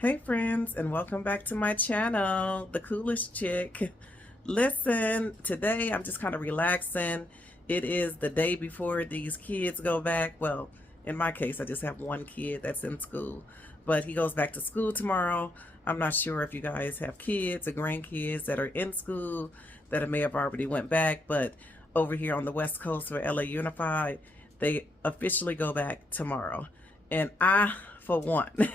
Hey friends, and welcome back to my channel, The Coolest Chick. Listen, today I'm just kind of relaxing. It is the day before these kids go back. Well, in my case, I just have one kid that's in school, but he goes back to school tomorrow. I'm not sure if you guys have kids or grandkids that are in school that may have already went back, but over here on the West Coast for LA Unified, they officially go back tomorrow. And I, for one,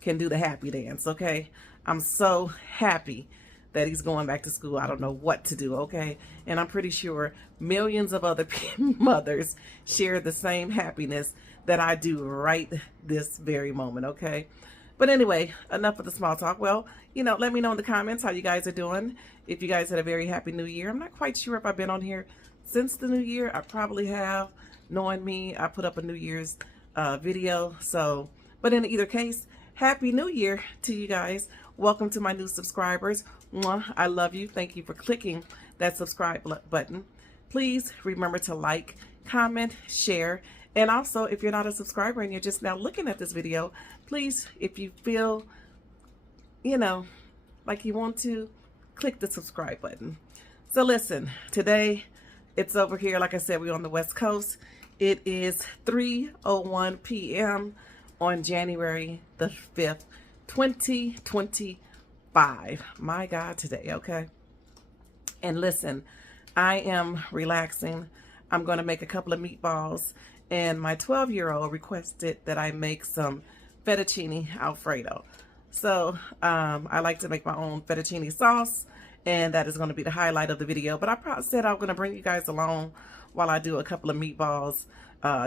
can do the happy dance, okay? I'm so happy that he's going back to school. I don't know what to do, okay? And I'm pretty sure millions of other mothers share the same happiness that I do right this very moment, okay? But anyway, enough of the small talk. Well, let me know in the comments how you guys are doing. If you guys had a very happy new year. I'm not quite sure if I've been on here since the new year. I probably have. Knowing me, I put up a New Year's video. So, but in either case, Happy New Year to you guys. Welcome to my new subscribers. Mwah, I love you. Thank you for clicking that subscribe button. Please remember to like, comment, share. And also, if you're not a subscriber and you're just now looking at this video, please, if you feel, like you want to, click the subscribe button. So listen, today it's over here. Like I said, we're on the West Coast. It is 3:01 p.m. on January the 5th, 2025. My God, today, okay? And listen, I am relaxing. I'm going to make a couple of meatballs, and my 12-year-old requested that I make some fettuccine Alfredo. So I like to make my own fettuccine sauce, and that is going to be the highlight of the video. But I probably said I'm going to bring you guys along while I do a couple of meatballs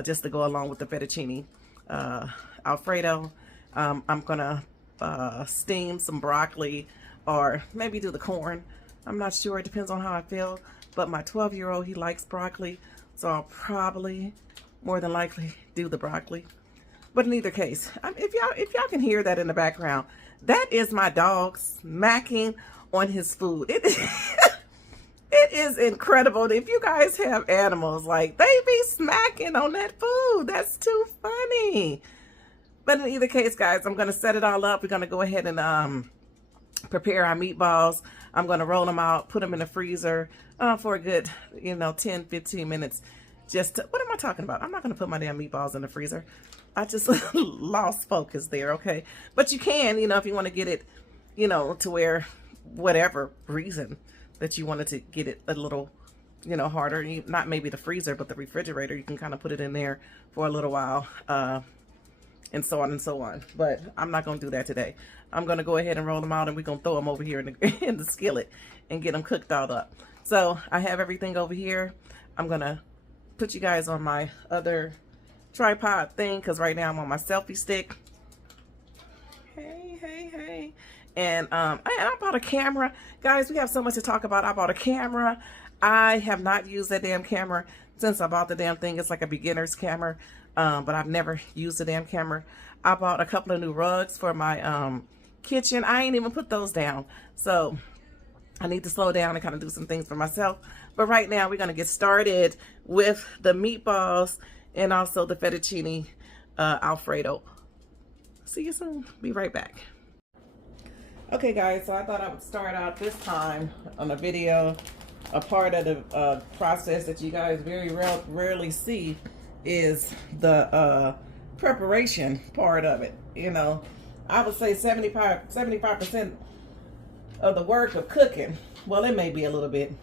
just to go along with the fettuccine Alfredo. I'm gonna steam some broccoli or maybe do the corn. I'm not sure, it depends on how I feel, but my 12-year-old, he likes broccoli, so I'll probably more than likely do the broccoli. But in either case, if y'all can hear that in the background, that is my dog smacking on his food. It is incredible. If you guys have animals, like, they be smacking on that food. That's too funny. But in either case, guys, I'm going to set it all up. We're going to go ahead and prepare our meatballs. I'm going to roll them out, put them in the freezer for a good, 10, 15 minutes. What am I talking about? I'm not going to put my damn meatballs in the freezer. I just lost focus there, okay? But you can, if you want to get it, to where whatever reason that you wanted to get it a little, harder. Not maybe the freezer, but the refrigerator. You can kind of put it in there for a little while. And so on and so on. But I'm not going to do that today. I'm going to go ahead and roll them out, and we're going to throw them over here in the skillet and get them cooked all up. So I have everything over here. I'm going to put you guys on my other tripod thing, because right now I'm on my selfie stick. Hey. And I bought a camera. Guys, we have so much to talk about. I bought a camera. I have not used that damn camera since I bought the damn thing. It's like a beginner's camera. But I've never used the damn camera. I bought a couple of new rugs for my kitchen. I ain't even put those down. So I need to slow down and kind of do some things for myself. But right now we're going to get started with the meatballs and also the fettuccine Alfredo. See you soon. Be right back. Okay, guys, so I thought I would start out this time on a video, a part of the process that you guys very rarely see is the preparation part of it. I would say 75% of the work of cooking, well, it may be a little bit,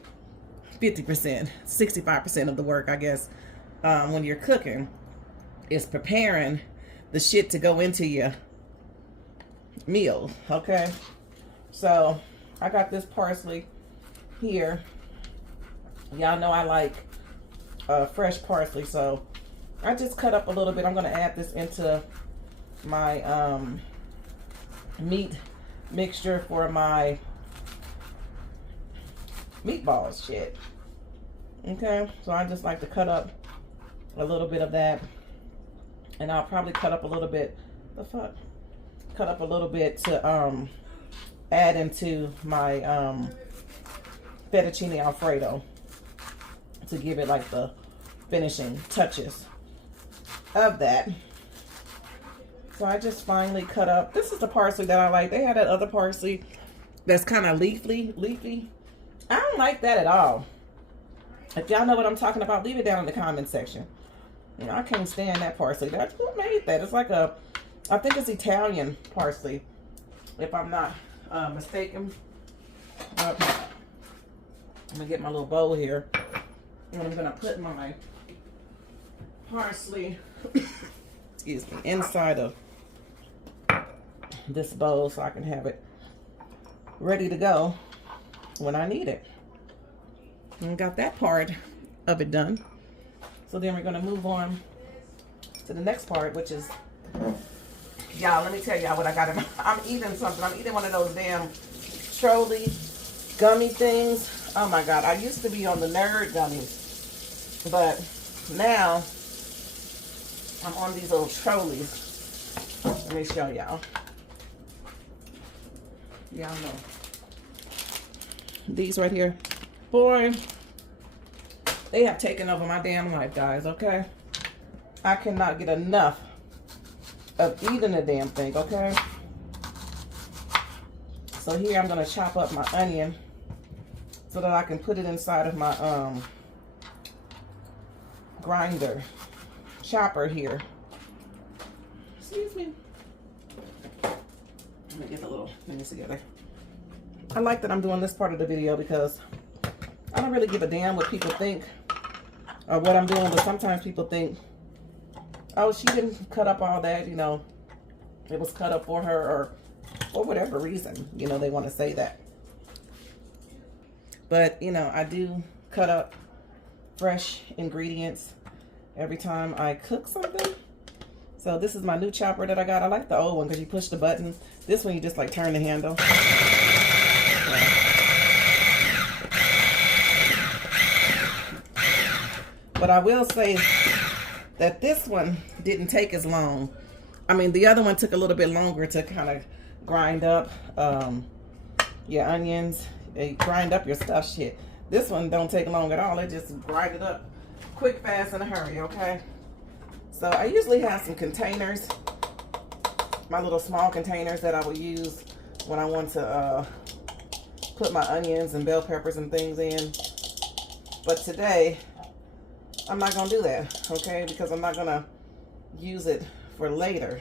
50%, 65% of the work, I guess, when you're cooking, is preparing the shit to go into your meal, okay? So I got this parsley here. Y'all know I like fresh parsley, so I just cut up a little bit. I'm going to add this into my meat mixture for my meatballs shit. Okay, so I just like to cut up a little bit of that, and I'll probably cut up a little bit. Cut up a little bit to add into my fettuccine Alfredo to give it like the finishing touches of that. So I just finally cut up. This is the parsley that I like. They had that other parsley that's kind of leafy. I don't like that at all. If y'all know what I'm talking about, leave it down in the comment section. You know, I can't stand that parsley. Who made that? It's like a, I think it's Italian parsley, if I'm not mistaken. I'm gonna get my little bowl here, and I'm gonna put my parsley, excuse me, inside of this bowl so I can have it ready to go when I need it. And got that part of it done. So then we're gonna move on to the next part, which is, y'all, let me tell y'all what I got in my, I'm eating something. I'm eating one of those damn trolley gummy things. Oh my God, I used to be on the nerd gummies, but now I'm on these little trolleys. Let me show y'all. Y'all know. These right here. Boy, they have taken over my damn life, guys, okay? I cannot get enough of eating the damn thing, okay? So here I'm gonna chop up my onion so that I can put it inside of my chopper here. Excuse me. Let me get the little things together. I like that I'm doing this part of the video because I don't really give a damn what people think or what I'm doing, but sometimes people think, oh, she didn't cut up all that, you know, it was cut up for her, or for whatever reason, you know, they want to say that. But, you know, I do cut up fresh ingredients every time I cook something. So this is my new chopper that I got. I like the old one because you push the button. This one you just like turn the handle. But I will say that this one didn't take as long. I mean, the other one took a little bit longer to kind of grind up your onions, grind up your stuff shit. This one don't take long at all. It just grind it up quick, fast, in a hurry, okay? So I usually have some containers, my little small containers that I will use when I want to put my onions and bell peppers and things in. But today, I'm not gonna do that, okay? Because I'm not gonna use it for later.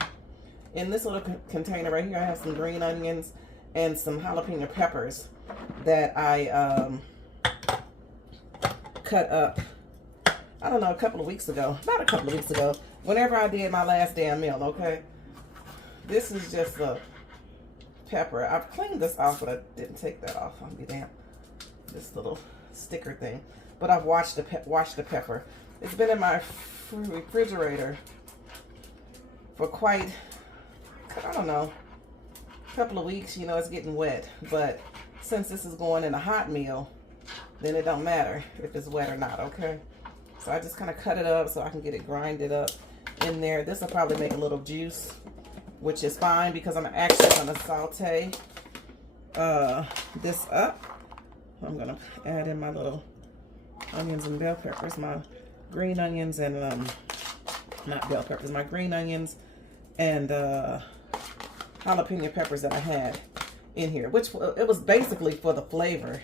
In this little container right here, I have some green onions and some jalapeno peppers that I cut up, I don't know, a couple of weeks ago. Not a couple of weeks ago. Whenever I did my last damn meal, okay? This is just a pepper. I've cleaned this off, but I didn't take that off. I'll be damn. This little sticker thing. But I've washed the pepper. It's been in my refrigerator for quite, I don't know, a couple of weeks. You know, it's getting wet. But since this is going in a hot meal, then it don't matter if it's wet or not, okay? So I just kind of cut it up so I can get it grinded up in there. This will probably make a little juice, which is fine because I'm actually going to saute this up. I'm going to add in my little onions and bell peppers, my green onions and, not bell peppers, my green onions and jalapeno peppers that I had in here, which it was basically for the flavor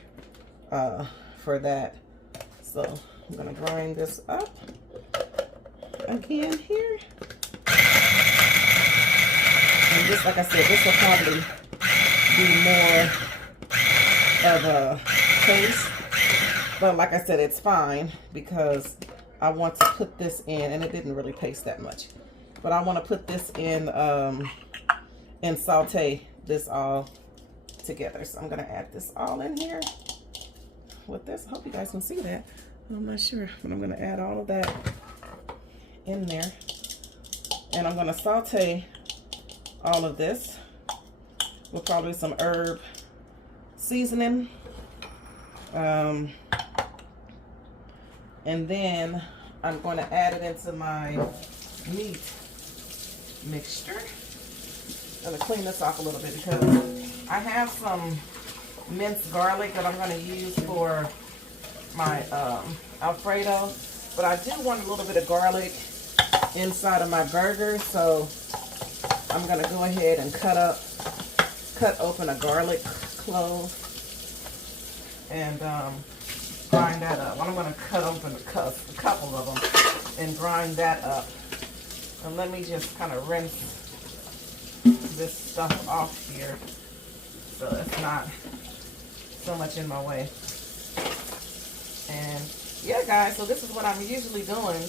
for that. So I'm gonna grind this up again here. And just like I said, this will probably be more of a taste. But like I said, it's fine because I want to put this in, and it didn't really taste that much. But I want to put this in and saute this all together. So I'm going to add this all in here with this. I hope you guys can see that. I'm not sure, but I'm going to add all of that in there. And I'm going to saute all of this with probably some herb seasoning. And then I'm going to add it into my meat mixture. I'm going to clean this off a little bit because I have some minced garlic that I'm going to use for my Alfredo. But I do want a little bit of garlic inside of my burger, so I'm gonna go ahead and cut open a garlic clove and grind that up. I'm gonna cut open a couple of them and grind that up. And let me just kind of rinse this stuff off here so it's not so much in my way. And yeah, guys, so this is what I'm usually doing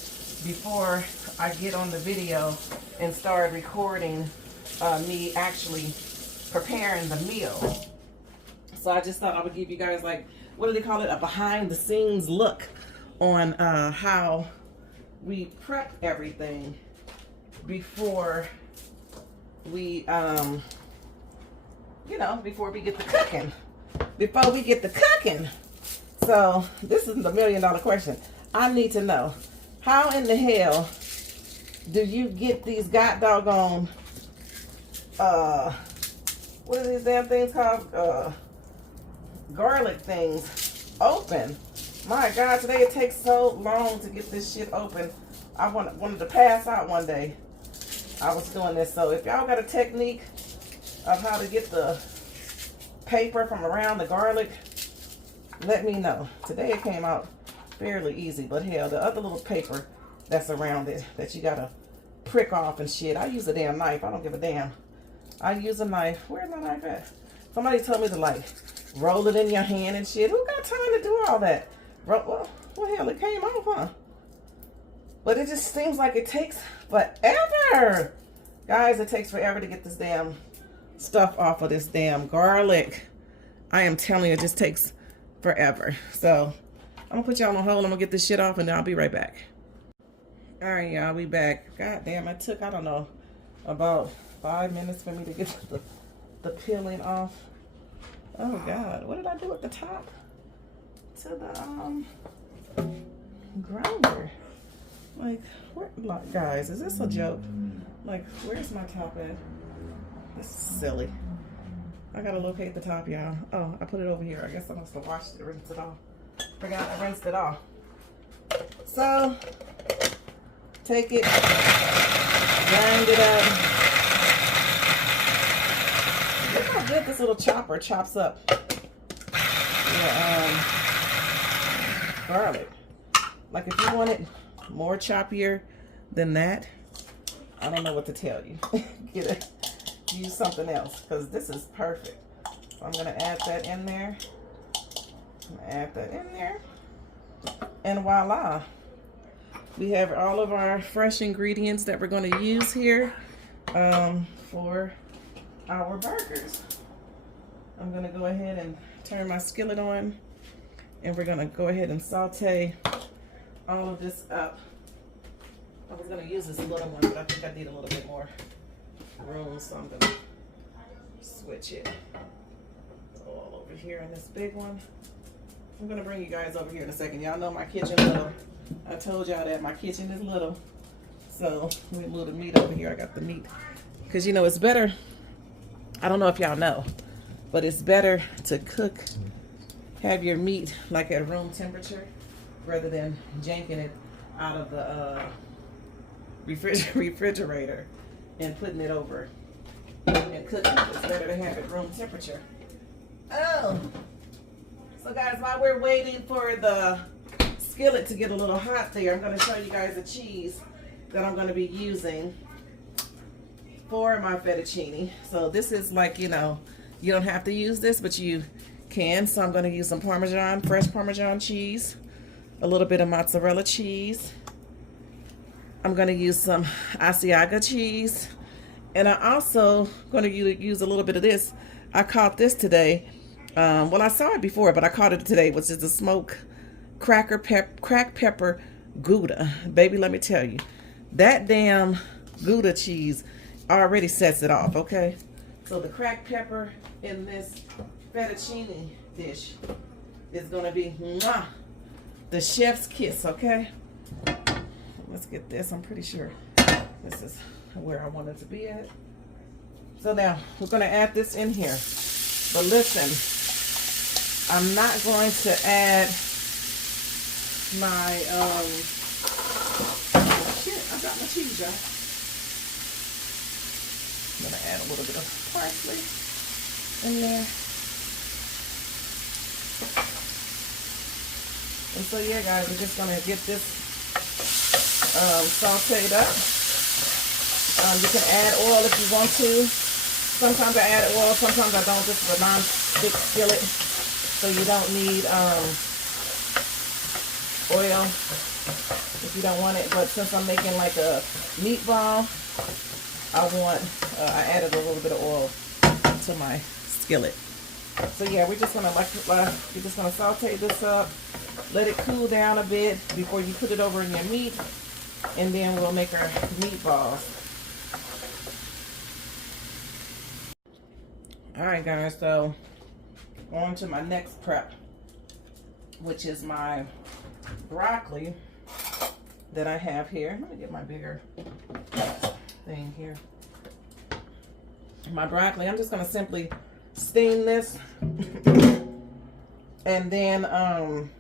before I get on the video and start recording me actually preparing the meal. So I just thought I would give you guys, like, what do they call it, a behind the scenes look on how we prep everything before we you know, before we get to cooking. So this is the $1 million question. I need to know, how in the hell do you get these god doggone what are these damn things called, garlic things open? My God, today it takes so long to get this shit open. I wanted to pass out one day. I was doing this. So if y'all got a technique of how to get the paper from around the garlic, let me know. Today it came out fairly easy, but hell, the other little paper that's around it that you gotta prick off and shit, I use a damn knife. I don't give a damn. I use a knife. Where's my knife at? Somebody told me to, like, roll it in your hand and shit. Who got time to do all that? Well, hell, it came off, huh? But it just seems like it takes forever. Guys, it takes forever to get this damn stuff off of this damn garlic. I am telling you, it just takes forever. So I'm gonna put y'all on hold. I'm gonna get this shit off and then I'll be right back. All right, y'all, we back. God damn, it took, I don't know, about 5 minutes for me to get the peeling off. Oh God, what did I do at the top to the grinder? Like, like, guys, is this a joke? Like, where's my top at? This is silly. I gotta locate the top, y'all. Oh, I put it over here. I guess I must have washed it, rinsed it off. Forgot I rinsed it off. So, take it, grind it up. Look how good this little chopper chops up your garlic. Like, if you want it more choppier than that, I don't know what to tell you. Get it, use something else, because this is perfect. So I'm gonna add that in there. And voila, we have all of our fresh ingredients that we're going to use here for our burgers. I'm going to go ahead and turn my skillet on, and we're going to go ahead and saute all of this up. I was going to use this little one, but I think I need a little bit more room, so I'm going to switch it all over here in this big one. I'm going to bring you guys over here in a second. Y'all know my kitchen little. I told y'all that my kitchen is little. So we move the meat over here. I got the meat. Because, you know, it's better. I don't know if y'all know, but it's better to cook, have your meat like at room temperature rather than janking it out of the refrigerator and putting it over and cooking. It's better to have it room temperature. Oh. So guys, while we're waiting for the skillet to get a little hot there, I'm going to show you guys the cheese that I'm going to be using for my fettuccine. So this is like, you know, you don't have to use this, but you can. So I'm going to use some Parmesan, fresh Parmesan cheese, a little bit of mozzarella cheese. I'm going to use some Asiago cheese. And I also going to use a little bit of this. I caught this today. Well, I saw it before, but I caught it today, which is the smoked cracked pepper Gouda. Baby, let me tell you, that damn Gouda cheese already sets it off, okay? So the cracked pepper in this fettuccine dish is going to be mwah, the chef's kiss, okay? Let's get this. I'm pretty sure this is where I want it to be at. So now we're going to add this in here. But listen, I'm not going to add my, shit, I got my cheese, y'all. add a little bit of parsley in there. And so yeah, guys, we're just gonna get this sauteed up. You can add oil if you want to. Sometimes I add oil, sometimes I don't. This is a non-stick skillet, so you don't need oil if you don't want it. But since I'm making like a meatball, I added a little bit of oil to my skillet. So yeah, we're just gonna saute this up, let it cool down a bit before you put it over in your meat, and then we'll make our meatballs. All right, guys, so on to my next prep, which is my broccoli that I have here. Let me get my bigger thing here. My broccoli, I'm just gonna simply steam this, and then I'm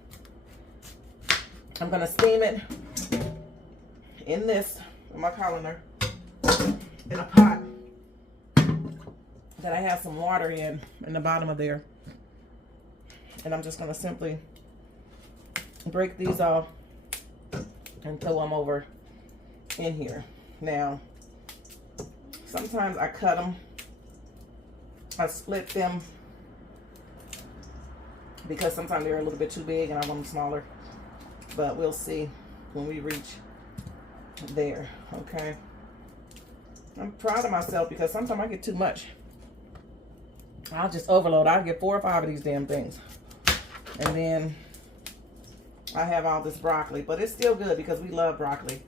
gonna steam it in my colander, in a pot that I have some water in the bottom of there. And I'm just gonna simply break these off and throw them over in here. Now, sometimes I cut them, I split them, because sometimes they're a little bit too big and I want them smaller. But we'll see when we reach there, okay? I'm proud of myself because sometimes I get too much. I'll just overload. I'll get 4 or 5 of these damn things. And then I have all this broccoli. But it's still good because we love broccoli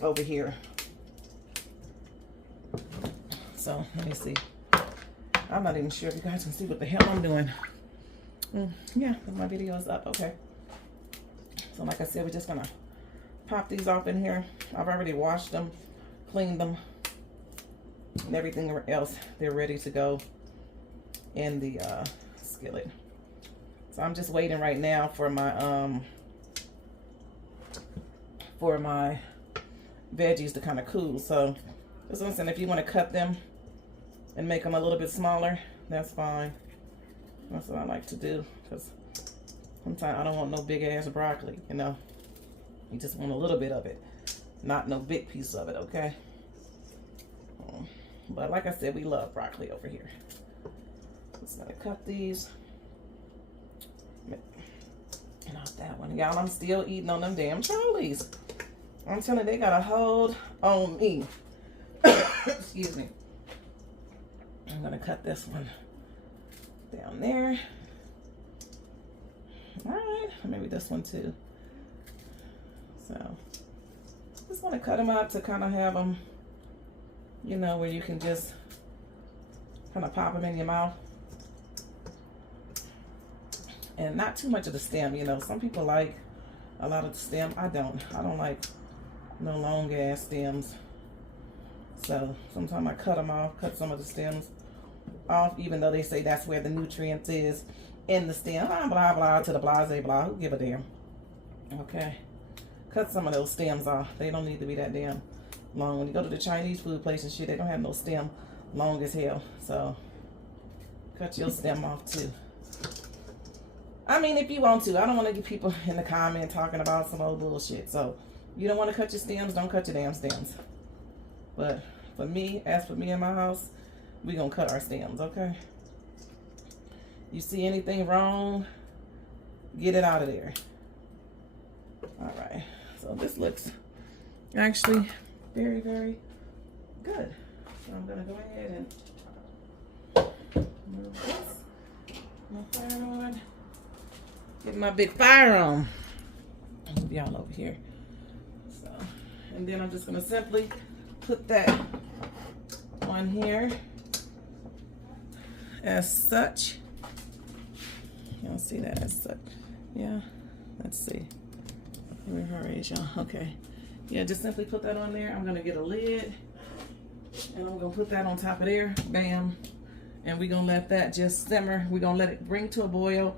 over here. So, let me see. I'm not even sure if you guys can see what the hell I'm doing. Yeah, my video is up. Okay. So, like I said, we're just going to pop these off in here. I've already washed them, cleaned them, and everything else. They're ready to go in the skillet. So I'm just waiting right now for my veggies to kind of cool. So just listen, if you want to cut them and make them a little bit smaller, that's fine. That's what I like to do, because sometimes I don't want no big ass broccoli, you know. You just want a little bit of it, not no big piece of it, okay? But like I said, we love broccoli over here. Just gonna cut these. And off that one. Y'all, I'm still eating on them damn Charlies. I'm telling you, they got a hold on me. Excuse me. I'm gonna cut this one down there. Alright, maybe this one too. So, just want to cut them up to kind of have them, you know, where you can just kind of pop them in your mouth. And not too much of the stem, you know. Some people like a lot of the stem. I don't like no long ass stems. So sometimes I cut them off, cut some of the stems off, even though they say that's where the nutrients is in the stem. Blah, blah, to the blase, blah. Who give a damn? Okay. Cut some of those stems off. They don't need to be that damn long. When you go to the Chinese food place and shit, they don't have no stem long as hell. So cut your stem off too. I mean, if you want to. I don't want to get people in the comment talking about some old bullshit. So, you don't want to cut your stems, don't cut your damn stems. But for me, as for me in my house, we gonna cut our stems, okay? You see anything wrong, get it out of there. All right. So this looks actually very, very good. So I'm gonna go ahead and move this. My fire on. Get my big fire on. Move y'all over here. So, and then I'm just gonna simply put that on here as such. You don't see that as such. Yeah. Let's see. Where her is, y'all? Okay. Yeah, just simply put that on there. I'm gonna get a lid, and I'm gonna put that on top of there. Bam. And we're gonna let that just simmer. We're gonna let it bring to a boil,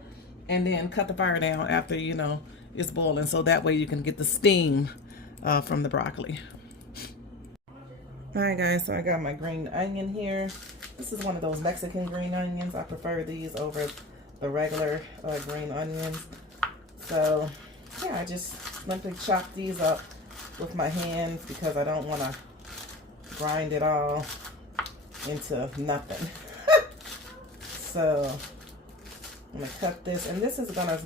and then cut the fire down after, you know, it's boiling, so that way you can get the steam from the broccoli. Alright guys, so I got my green onion here. This is one of those Mexican green onions. I prefer these over the regular green onions. So yeah, I just simply chop these up with my hands because I don't want to grind it all into nothing. So I'm going to cut this, and this is going to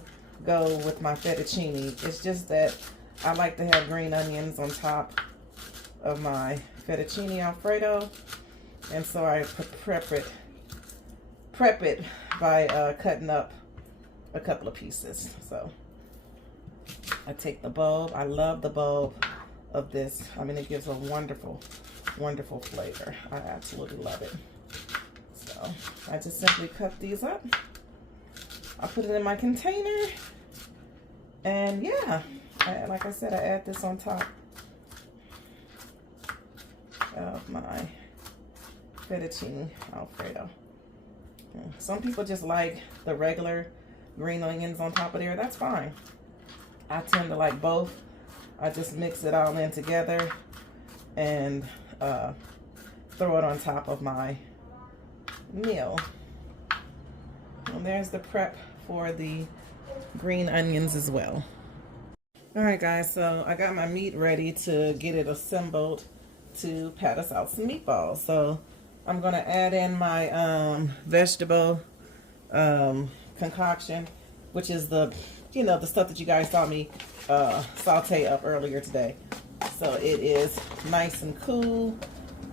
go with my fettuccine. It's just that I like to have green onions on top of my fettuccine Alfredo, and so I prep it by cutting up a couple of pieces. So I take the bulb. I love the bulb of this. I mean, it gives a wonderful, wonderful flavor. I absolutely love it. So I just simply cut these up. I put it in my container, and yeah, like I said, I add this on top of my fettuccine Alfredo. Some people just like the regular green onions on top of there. That's fine. I tend to like both. I just mix it all in together and throw it on top of my meal. And there's the prep for the green onions as well. Alright guys, so I got my meat ready to get it assembled to pat us out some meatballs. So I'm going to add in my vegetable concoction, which is the, you know, the stuff that you guys saw me saute up earlier today. So it is nice and cool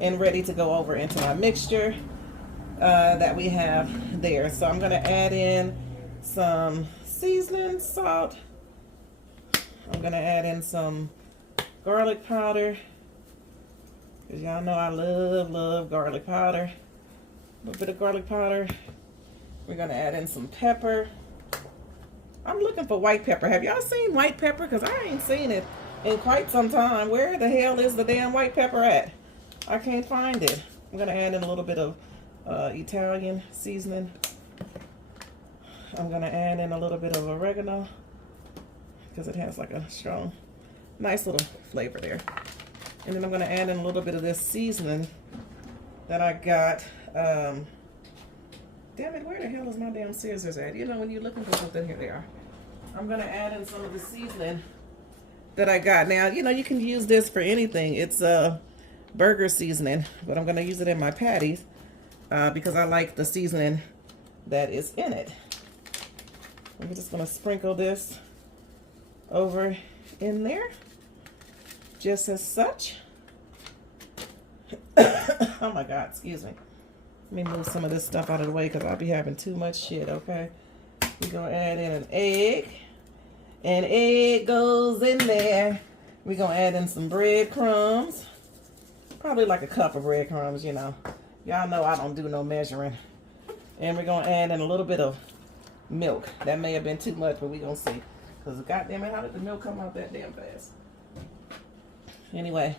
and ready to go over into my mixture that we have there. So I'm going to add in some seasoning, salt. I'm going to add in some garlic powder, because y'all know I love garlic powder. A little bit of garlic powder. We're going to add in some pepper. I'm looking for white pepper. Have y'all seen white pepper? Because I ain't seen it in quite some time. Where the hell is the damn white pepper at? I can't find it. I'm going to add in a little bit of Italian seasoning. I'm going to add in a little bit of oregano, because it has like a strong, nice little flavor there. And then I'm going to add in a little bit of this seasoning that I got. Damn it, where the hell is my damn scissors at? You know, when you're looking for something, here they are. I'm going to add in some of the seasoning that I got. Now, you know, you can use this for anything. It's burger seasoning, but I'm going to use it in my patties because I like the seasoning that is in it. I'm just going to sprinkle this over in there, just as such. Oh my God, excuse me. Let me move some of this stuff out of the way because I'll be having too much shit, okay? We're going to add in an egg. An egg goes in there. We're going to add in some breadcrumbs. Probably like a cup of breadcrumbs, you know. Y'all know I don't do no measuring. And we're going to add in a little bit of milk. That may have been too much, but we're going to see. Because goddamn it, how did the milk come out that damn fast? Anyway,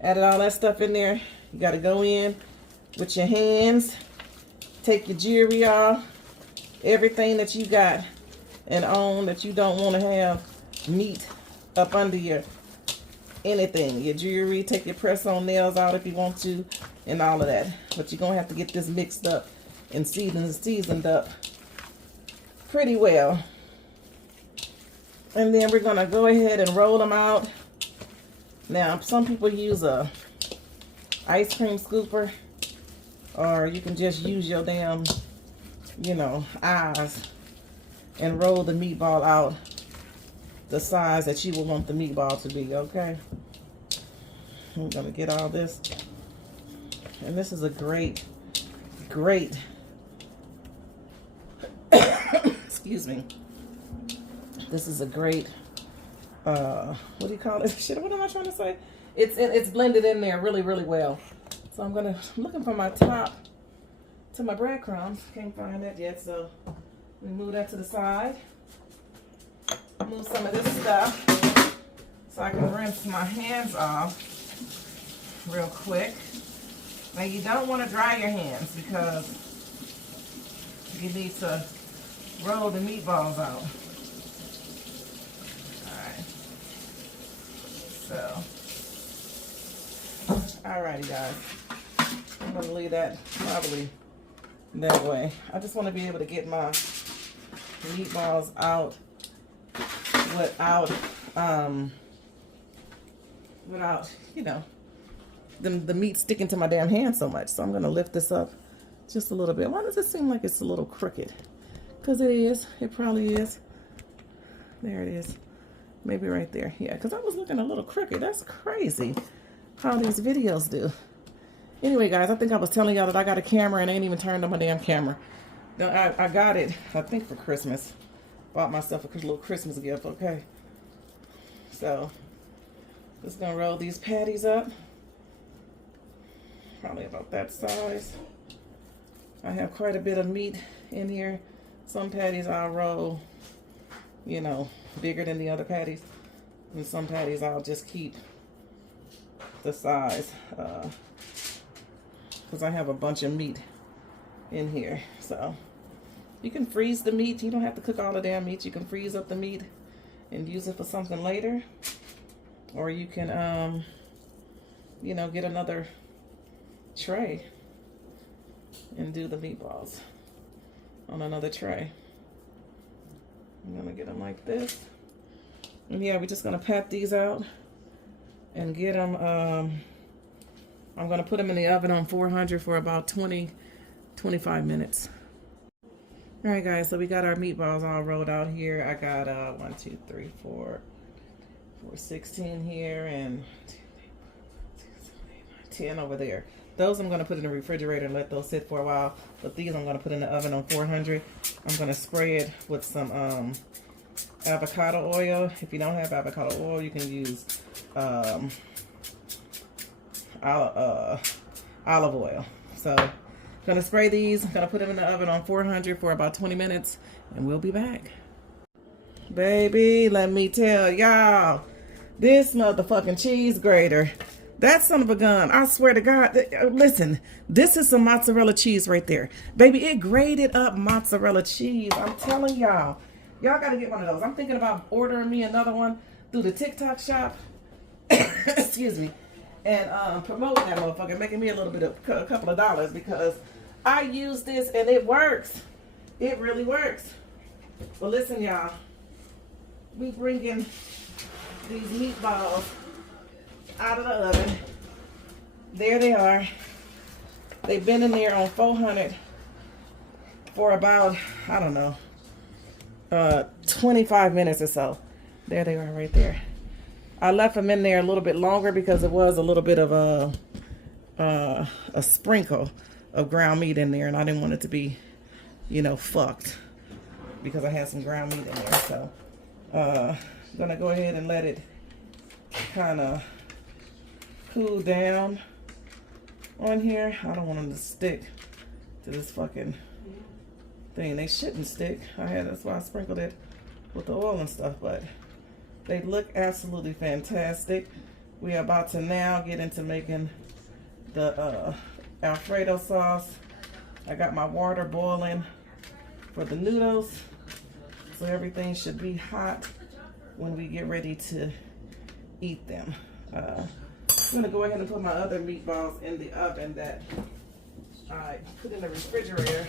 added all that stuff in there. You got to go in with your hands. Take your jewelry off. Everything that you got and own that you don't want to have meat up under your anything. Your jewelry, take your press-on nails out if you want to, and all of that. But you're going to have to get this mixed up and seasoned up pretty well. And then we're going to go ahead and roll them out. Now, some people use a ice cream scooper, or you can just use your damn, you know, eyes and roll the meatball out the size that you would want the meatball to be, okay? I'm going to get all this. And this is a great, excuse me. This is a great, what do you call it? Shit, what am I trying to say? It's blended in there really, really well. So I'm looking for my top to my breadcrumbs. Can't find that yet, so we move that to the side. Move some of this stuff so I can rinse my hands off real quick. Now you don't want to dry your hands because you need to roll the meatballs out. Alright. So Alrighty, guys. I'm gonna leave that probably that way. I just want to be able to get my meatballs out without you know, the meat sticking to my damn hand so much. So I'm gonna lift this up just a little bit. Why does it seem like it's a little crooked? Because it is. It probably is. There it is. Maybe right there. Yeah, because I was looking a little crooked. That's crazy how these videos do. Anyway, guys, I think I was telling y'all that I got a camera and I ain't even turned on my damn camera. Now, I got it, I think, for Christmas. Bought myself a little Christmas gift, okay? So, just gonna roll these patties up. Probably about that size. I have quite a bit of meat in here. Some patties I'll roll, you know, bigger than the other patties. And some patties I'll just keep the size. Because I have a bunch of meat in here. So you can freeze the meat. You don't have to cook all the damn meat. You can freeze up the meat and use it for something later. Or you can, you know, get another tray and do the meatballs on another tray. I'm gonna get them like this. And yeah, we're just gonna pat these out and get them, I'm gonna put them in the oven on 400 for about 25 minutes. All right, guys, so we got our meatballs all rolled out here. I got 1, 2, 3, 4, 16 here and 10 over there. Those I'm gonna put in the refrigerator and let those sit for a while. But these I'm gonna put in the oven on 400. I'm gonna spray it with some avocado oil. If you don't have avocado oil, you can use olive oil. So I'm gonna spray these. I'm gonna put them in the oven on 400 for about 20 minutes and we'll be back. Baby, let me tell y'all, this motherfucking cheese grater, that son of a gun, I swear to God, listen, this is some mozzarella cheese right there. Baby, it grated up mozzarella cheese. I'm telling y'all, y'all gotta get one of those. I'm thinking about ordering me another one through the TikTok shop. Excuse me. And promoting that motherfucker, making me a little bit of a couple of dollars because I use this and it works. It really works. Well, listen, y'all. We bringing these meatballs out of the oven. There they are. They've been in there on 400 for about, I don't know, 25 minutes or so. There they are right there. I left them in there a little bit longer because it was a little bit of a sprinkle of ground meat in there, and I didn't want it to be, you know, fucked because I had some ground meat in there. So I'm gonna go ahead and let it kind of cool down on here. I don't want them to stick to this fucking thing. They shouldn't stick. That's why I sprinkled it with the oil and stuff, but they look absolutely fantastic. We are about to now get into making the Alfredo sauce. I got my water boiling for the noodles, so everything should be hot when we get ready to eat them. I'm gonna go ahead and put my other meatballs in the oven that I put in the refrigerator.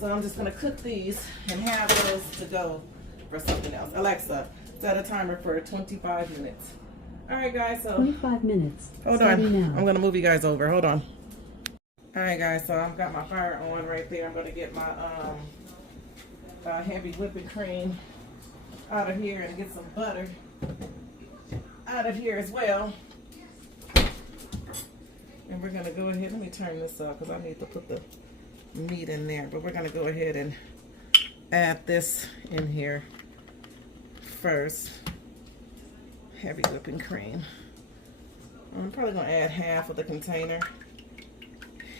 So I'm just gonna cook these and have those to go for something else. Alexa, set a timer for 25 minutes. All right, guys, so 25 minutes. Hold on. Now. I'm gonna move you guys over. Hold on. All right, guys, so I've got my fire on right there. I'm gonna get my heavy whipping cream out of here and get some butter out of here as well. And we're gonna go ahead, let me turn this up because I need to put the meat in there, but we're gonna go ahead and add this in here first. Heavy whipping cream. I'm probably gonna add half of the container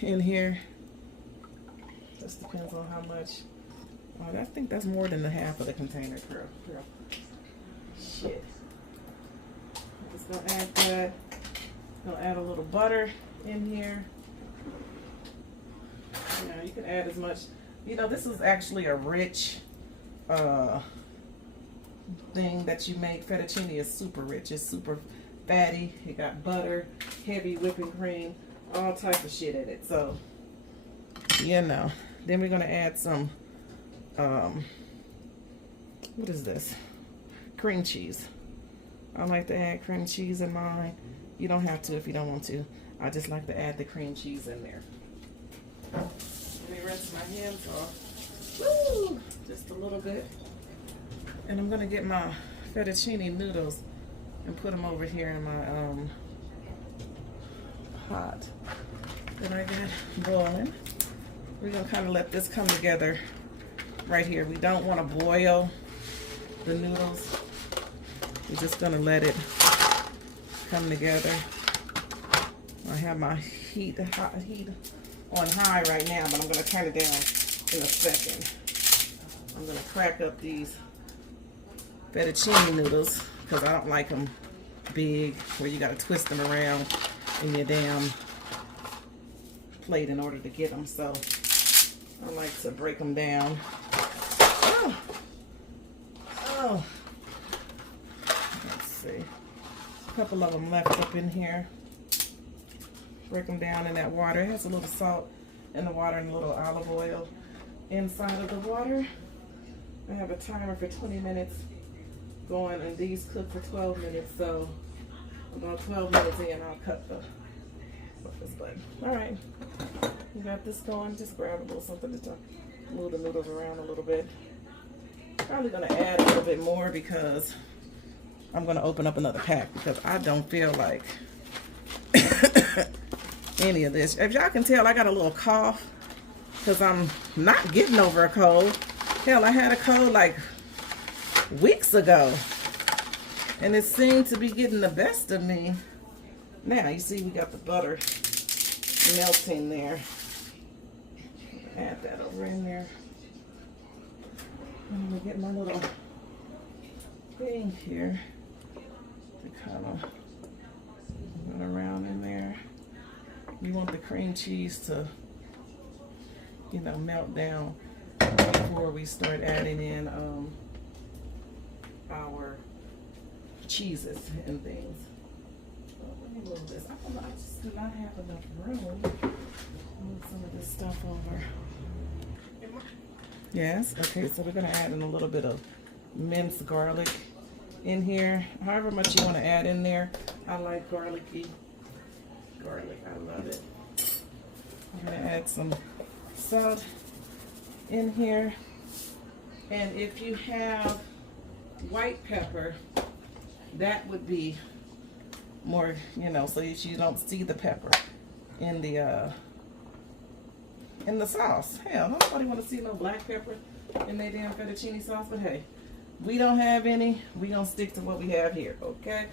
in here. Just depends on how much. I think that's more than the half of the container, girl. Shit. I'm just gonna add that. Gonna add a little butter in here. You know, you can add as much. You know, this is actually a rich thing that you make. Fettuccine is super rich. It's super fatty. It got butter, heavy whipping cream, all type of shit in it. So, you know. Then we're gonna add some, what is this? Cream cheese. I like to add cream cheese in mine. You don't have to if you don't want to. I just like to add the cream cheese in there. Let me rinse my hands off. Woo! Just a little bit. And I'm gonna get my fettuccine noodles and put them over here in my pot that I got boiling. We're gonna kind of let this come together right here. We don't want to boil the noodles. We're just gonna let it come together. I have my heat on high right now, but I'm gonna turn it down in a second. I'm gonna crack up these fettuccine noodles because I don't like them big where you gotta twist them around in your damn plate in order to get them. So I like to break them down. Oh. Oh. Let's see. A couple of them left up in here. Break them down in that water. It has a little salt in the water and a little olive oil inside of the water. I have a timer for 20 minutes going, and these cook for 12 minutes. So about 12 minutes in, I'll cut this button. All right, you got this going. Just grab a little something to move the noodles around a little bit. Probably gonna add a little bit more because I'm gonna open up another pack because I don't feel like any of this. If y'all can tell, I got a little cough because I'm not getting over a cold. Hell, I had a cold like weeks ago, and it seemed to be getting the best of me. Now, you see we got the butter melting there. Add that over in there. I'm gonna get my little thing here to kind of run around in there. You want the cream cheese to, you know, melt down before we start adding in our cheeses and things. So let me move this. I just do not have enough room. Move some of this stuff over. Yes, okay, so we're gonna add in a little bit of minced garlic in here. However much you want to add in there. I like garlicky garlic. I love it. I'm gonna add some salt in here. And if you have white pepper, that would be more, you know, so you don't see the pepper in the sauce. Hell, nobody want to see no black pepper in their damn fettuccine sauce, but hey, we don't have any. We gonna stick to what we have here, okay?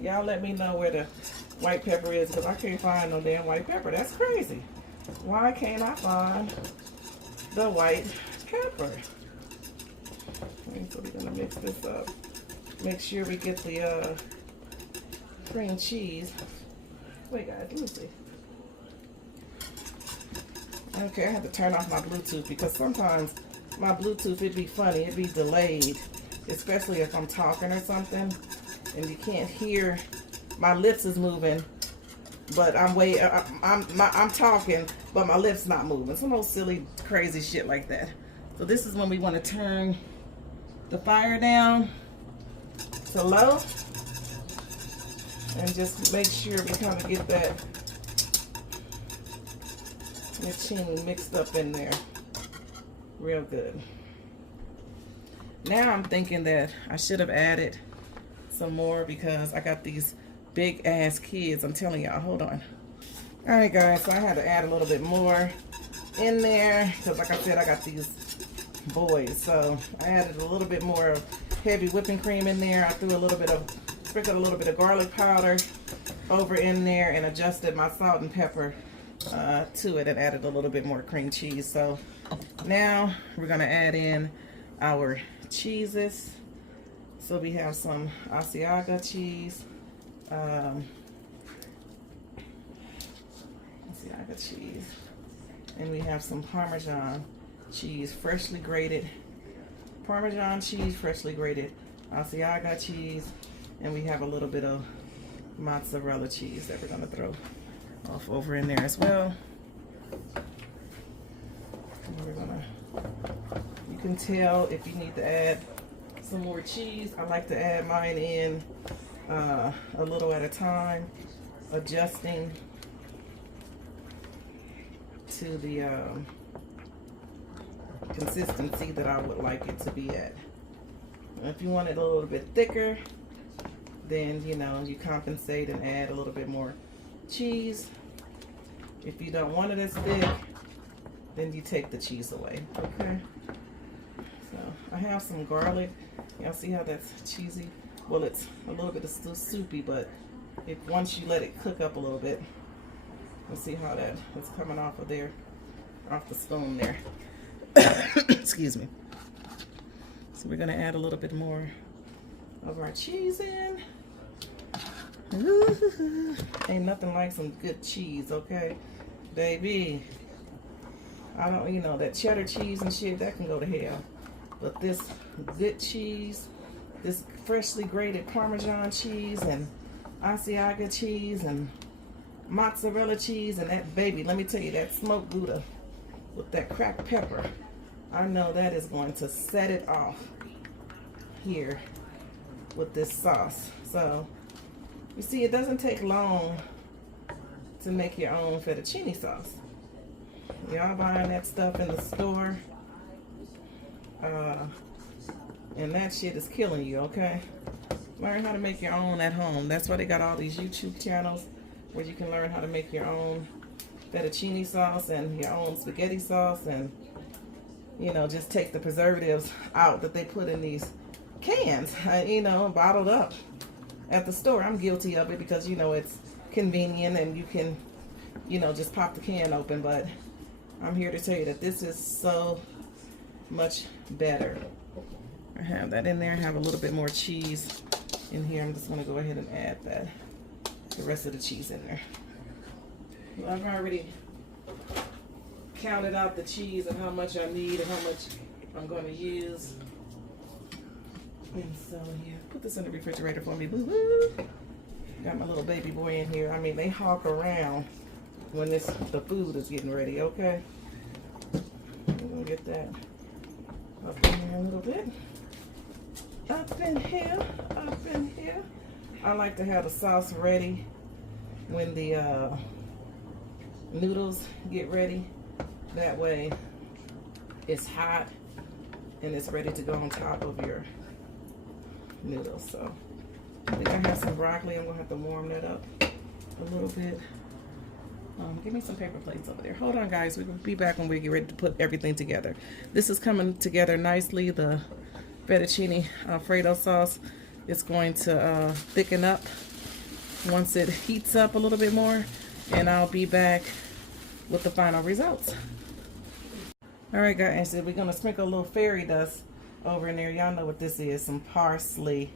Y'all let me know where the white pepper is because I can't find no damn white pepper. That's crazy. Why can't I find the white pepper? Okay, so we're gonna mix this up. Make sure we get the cream cheese. Wait, guys, let me see. Okay, I have to turn off my Bluetooth because sometimes my Bluetooth, it'd be funny, it'd be delayed, especially if I'm talking or something and you can't hear. My lips is moving, but I'm talking, but my lips not moving. Some old silly, crazy shit like that. So this is when we want to turn the fire down to low and just make sure we kind of get that machine mixed up in there real good. Now I'm thinking that I should have added some more because I got these big ass kids. I'm telling y'all, hold on. All right, guys, so I had to add a little bit more in there because, like I said, I got these boys. So I added a little bit more of heavy whipping cream in there. I threw sprinkled a little bit of garlic powder over in there and adjusted my salt and pepper to it and added a little bit more cream cheese. So now we're gonna add in our cheeses. So we have some Asiago cheese, and we have some Parmesan cheese, freshly grated Parmesan cheese, freshly grated Asiago cheese, And we have a little bit of mozzarella cheese that we're gonna throw off over in there as well. And we're gonna, you can tell if you need to add some more cheese. I like to add mine in a little at a time, adjusting to the consistency that I would like it to be at. If you want it a little bit thicker, then you know, you compensate and add a little bit more cheese. If you don't want it as thick, then you take the cheese away. Okay, so I have some garlic. Y'all see how that's cheesy? Well, it's a little bit still soupy, but if once you let it cook up a little bit, let's see how that is coming off of there, off the spoon there. Excuse me. So we're gonna add a little bit more of our cheese in. Ooh, ain't nothing like some good cheese, okay, baby. I don't, you know, that cheddar cheese and shit, that can go to hell. But this good cheese, this freshly grated Parmesan cheese and Asiago cheese and mozzarella cheese and that, baby, let me tell you, that smoked Gouda with that cracked pepper, I know that is going to set it off here with this sauce. So you see, it doesn't take long to make your own fettuccine sauce. Y'all buying that stuff in the store, and that shit is killing you, okay? Learn how to make your own at home. That's why they got all these YouTube channels where you can learn how to make your own fettuccine sauce and your own spaghetti sauce, and you know, just take the preservatives out that they put in these cans, you know, bottled up at the store. I'm guilty of it because, you know, it's convenient and you can, you know, just pop the can open, but I'm here to tell you that this is so much better. I have that in there. I have a little bit more cheese in here. I'm just going to go ahead and add that, the rest of the cheese in there. Well, I've already counted out the cheese and how much I need and how much I'm going to use. And so, yeah, put this in the refrigerator for me, boo-boo. Got my little baby boy in here. I mean, they hawk around when the food is getting ready, okay? I'm going to get that up in there a little bit. Up in here, up in here. I like to have the sauce ready when the noodles get ready. That way it's hot and it's ready to go on top of your noodles. So I think I have some broccoli. I'm gonna have to warm that up a little bit. Give me some paper plates over there. Hold on, guys. We'll be back when we get ready to put everything together. This is coming together nicely. The fettuccine Alfredo sauce is going to thicken up once it heats up a little bit more, and I'll be back with the final results. All right, guys, so we're gonna sprinkle a little fairy dust over in there. Y'all know what this is, some parsley.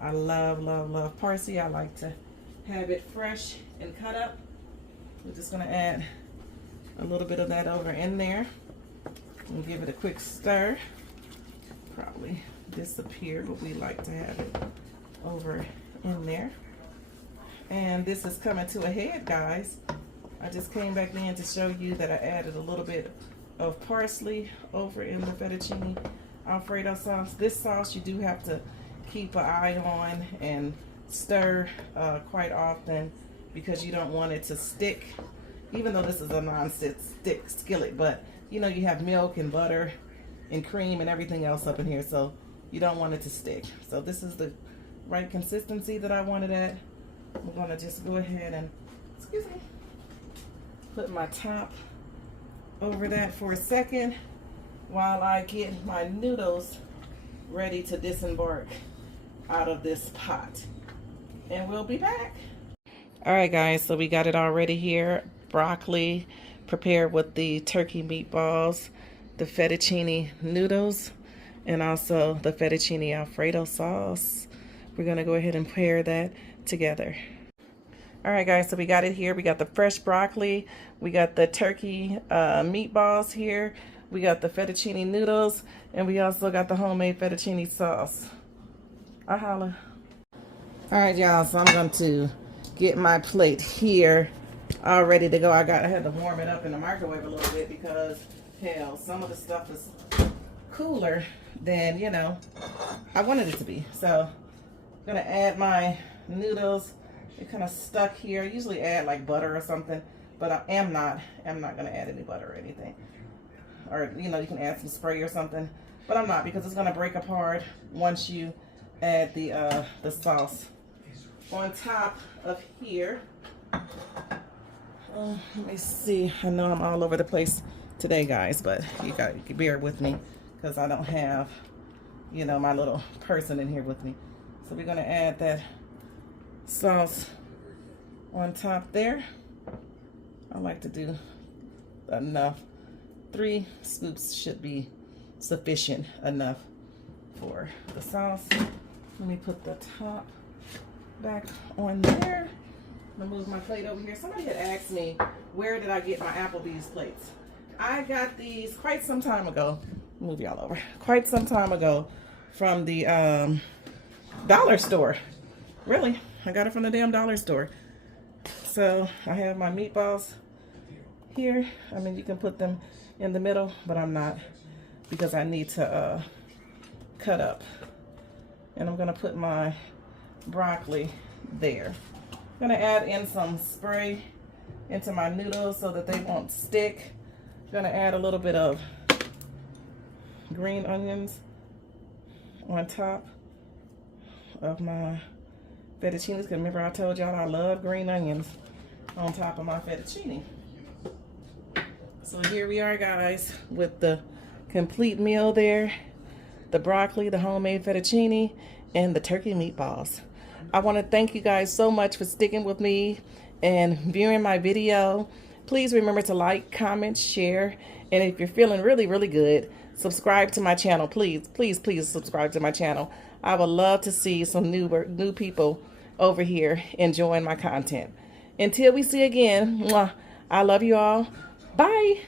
I love, love, love parsley. I like to have it fresh and cut up. We're just gonna add a little bit of that over in there and give it a quick stir. Probably disappear, but we like to have it over in there. And this is coming to a head, guys. I just came back in to show you that I added a little bit of parsley over in the fettuccine Alfredo sauce. This sauce you do have to keep an eye on and stir quite often because you don't want it to stick, even though this is a non-stick skillet. But you know, you have milk and butter and cream and everything else up in here, so you don't want it to stick. So this is the right consistency that I wanted at. I'm gonna just go ahead and, excuse me, put my top over that for a second while I get my noodles ready to disembark out of this pot, and we'll be back. All right, guys, so we got it all ready here. Broccoli prepared with the turkey meatballs, the fettuccine noodles, and also the fettuccine Alfredo sauce. We're gonna go ahead and pair that together. All right, guys, so we got it here. We got the fresh broccoli, we got the turkey meatballs here, we got the fettuccine noodles, and we also got the homemade fettuccine sauce. I holla. All right, y'all, so I'm going to get my plate here all ready to go. I had to warm it up in the microwave a little bit because, hell, some of the stuff is cooler than, you know, I wanted it to be. So I'm going to add my noodles. They're kind of stuck here. I usually add like butter or something, but I am not going to add any butter or anything. Or, you know, you can add some spray or something, but I'm not, because it's going to break apart once you add the sauce. On top of here, let me see. I know I'm all over the place today, guys, but you can bear with me because I don't have, you know, my little person in here with me. So we're going to add that sauce on top there. I like to do enough. 3 scoops should be sufficient enough for the sauce. Let me put the top back on there. I'm gonna move my plate over here. Somebody had asked me, where did I get my Applebee's plates? I got these quite some time ago. Move y'all over. Quite some time ago from the dollar store. Really, I got it from the damn dollar store. So I have my meatballs here. I mean, you can put them in the middle, but I'm not, because I need to cut up. And I'm gonna put my broccoli there. I'm gonna add in some spray into my noodles so that they won't stick. I'm gonna add a little bit of green onions on top of my fettuccine. Because remember, I told y'all I love green onions on top of my fettuccine. So here we are, guys, with the complete meal there. The broccoli, the homemade fettuccine, and the turkey meatballs. I want to thank you guys so much for sticking with me and viewing my video. Please remember to like, comment, share, and if you're feeling really, really good, subscribe to my channel. Please, please, please subscribe to my channel. I would love to see some new people over here enjoying my content. Until we see again, I love you all. Bye.